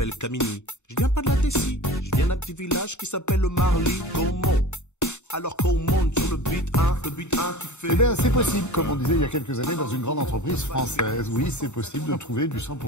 m'appelle Camini. Je viens pas de la Tessie, je viens d'un petit village qui s'appelle le Marly-Gaumont. Alors qu'on monte sur le beat 1, le beat 1 qui fait... Eh bien, c'est possible, comme on disait il y a quelques années, dans une grande entreprise française. Oui, c'est possible de trouver du 100%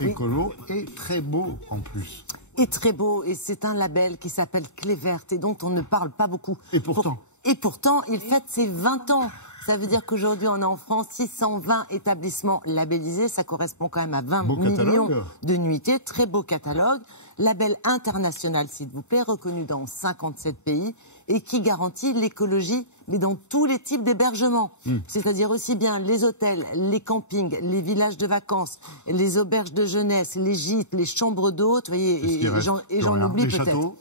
écolo et très beau en plus. Et très beau, et c'est un label qui s'appelle Clévert et dont on ne parle pas beaucoup. Et pourtant. Et pourtant, il fête ses 20 ans. Ça veut dire qu'aujourd'hui, on a en France 620 établissements labellisés. Ça correspond quand même à 20 millions de nuitées. Très beau catalogue. Label international, s'il vous plaît, reconnu dans 57 pays et qui garantit l'écologie, mais dans tous les types d'hébergements. C'est-à-dire aussi bien les hôtels, les campings, les villages de vacances, les auberges de jeunesse, les gîtes, les chambres d'hôtes, voyez, et j'en oublie peut-être.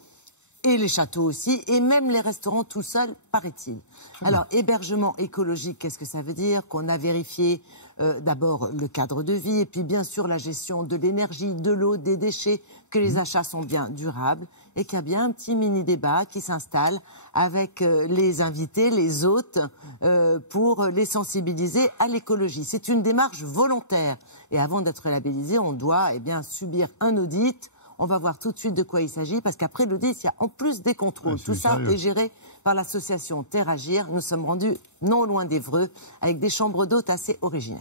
Et les châteaux aussi, et même les restaurants tout seuls, paraît-il. Alors, hébergement écologique, qu'est-ce que ça veut dire? Qu'on a vérifié d'abord le cadre de vie, et puis bien sûr la gestion de l'énergie, de l'eau, des déchets, que les achats sont bien durables, et qu'il y a bien un petit mini-débat qui s'installe avec les invités, les hôtes, pour les sensibiliser à l'écologie. C'est une démarche volontaire. Et avant d'être labellisé, on doit subir un audit. On va voir tout de suite de quoi il s'agit, parce qu'après l'audit, il y a en plus des contrôles. Tout ça est géré par l'association Terre Agir. Nous sommes rendus non loin d'Évreux, avec des chambres d'hôtes assez originales.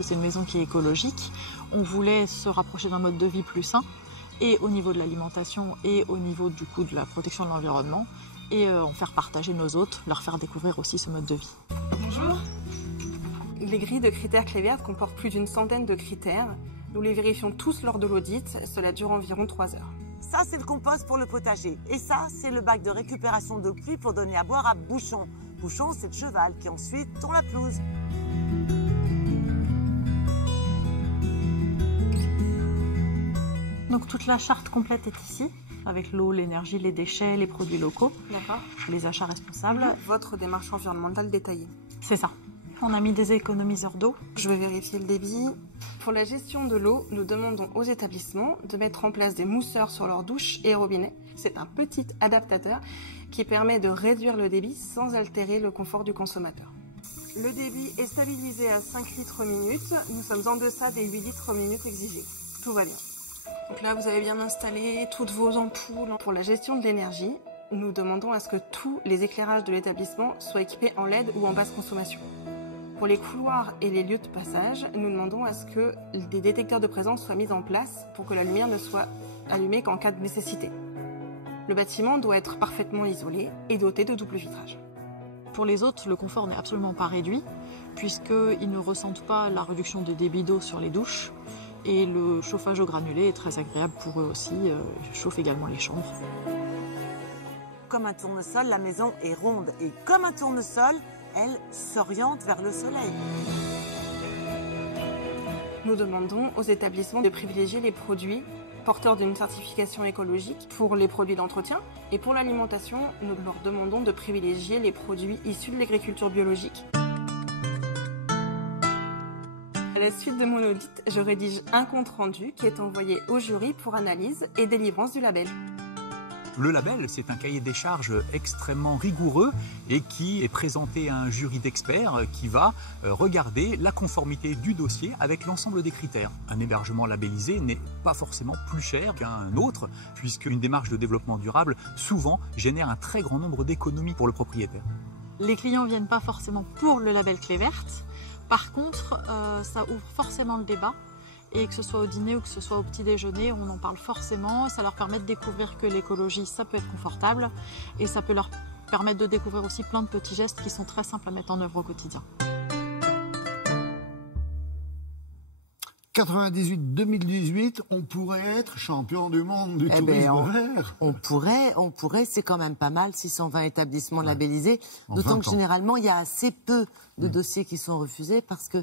C'est une maison qui est écologique. On voulait se rapprocher d'un mode de vie plus sain, et au niveau de l'alimentation, et au niveau du coup de la protection de l'environnement. Et en faire partager nos hôtes, leur faire découvrir aussi ce mode de vie. Bonjour. Les grilles de critères Clévert comportent plus d'une centaine de critères. Nous les vérifions tous lors de l'audit. Cela dure environ 3 heures. Ça, c'est le compost pour le potager. Et ça, c'est le bac de récupération de pluie pour donner à boire à Bouchon. Bouchon, c'est le cheval qui ensuite tond la pelouse. Donc toute la charte complète est ici, avec l'eau, l'énergie, les déchets, les produits locaux, les achats responsables. Votre démarche environnementale détaillée. C'est ça. On a mis des économiseurs d'eau. Je vais vérifier le débit. Pour la gestion de l'eau, nous demandons aux établissements de mettre en place des mousseurs sur leurs douches et robinets. C'est un petit adaptateur qui permet de réduire le débit sans altérer le confort du consommateur. Le débit est stabilisé à 5 litres minute. Nous sommes en deçà des 8 litres minute exigés. Tout va bien. Donc là, vous avez bien installé toutes vos ampoules. Pour la gestion de l'énergie, nous demandons à ce que tous les éclairages de l'établissement soient équipés en LED ou en basse consommation. Pour les couloirs et les lieux de passage, nous demandons à ce que des détecteurs de présence soient mis en place pour que la lumière ne soit allumée qu'en cas de nécessité. Le bâtiment doit être parfaitement isolé et doté de double vitrage. Pour les hôtes, le confort n'est absolument pas réduit, puisqu'ils ne ressentent pas la réduction de débit d'eau sur les douches. Et le chauffage au granulé est très agréable pour eux aussi, chauffe également les chambres. Comme un tournesol, la maison est ronde. Et comme un tournesol, elle s'oriente vers le soleil. Nous demandons aux établissements de privilégier les produits porteurs d'une certification écologique pour les produits d'entretien. Et pour l'alimentation, nous leur demandons de privilégier les produits issus de l'agriculture biologique. À la suite de mon audit, je rédige un compte-rendu qui est envoyé au jury pour analyse et délivrance du label. Le label, c'est un cahier des charges extrêmement rigoureux et qui est présenté à un jury d'experts qui va regarder la conformité du dossier avec l'ensemble des critères. Un hébergement labellisé n'est pas forcément plus cher qu'un autre, puisqu'une démarche de développement durable, souvent, génère un très grand nombre d'économies pour le propriétaire. Les clients ne viennent pas forcément pour le label Clévert. Par contre, ça ouvre forcément le débat, et que ce soit au dîner ou que ce soit au petit déjeuner, on en parle forcément. Ça leur permet de découvrir que l'écologie, ça peut être confortable, et ça peut leur permettre de découvrir aussi plein de petits gestes qui sont très simples à mettre en œuvre au quotidien. 98-2018, on pourrait être champion du monde du tourisme vert. On pourrait, c'est quand même pas mal, 620 établissements labellisés. D'autant que généralement, il y a assez peu de dossiers qui sont refusés parce que,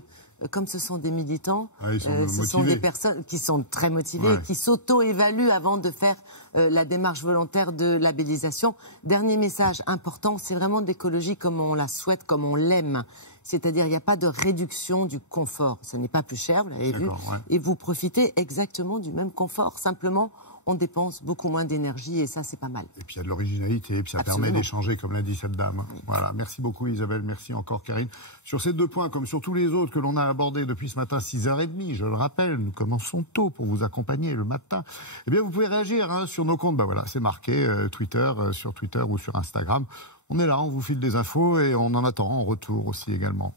comme ce sont des militants, ce sont des personnes qui sont très motivées, qui s'auto-évaluent avant de faire la démarche volontaire de labellisation. Dernier message important, c'est vraiment de l'écologie comme on la souhaite, comme on l'aime. C'est-à-dire, il n'y a pas de réduction du confort. Ce n'est pas plus cher, vous l'avez vu. Et vous profitez exactement du même confort. Simplement, on dépense beaucoup moins d'énergie et ça, c'est pas mal. Et puis il y a de l'originalité, et puis ça permet d'échanger, comme l'a dit cette dame. Oui. Voilà, merci beaucoup Isabelle, merci encore Karine. Sur ces 2 points, comme sur tous les autres que l'on a abordés depuis ce matin, 6h30, je le rappelle, nous commençons tôt pour vous accompagner le matin. Eh bien, vous pouvez réagir sur nos comptes, voilà, c'est marqué, Twitter, sur Twitter ou sur Instagram. On est là, on vous file des infos et on en attend en retour aussi également.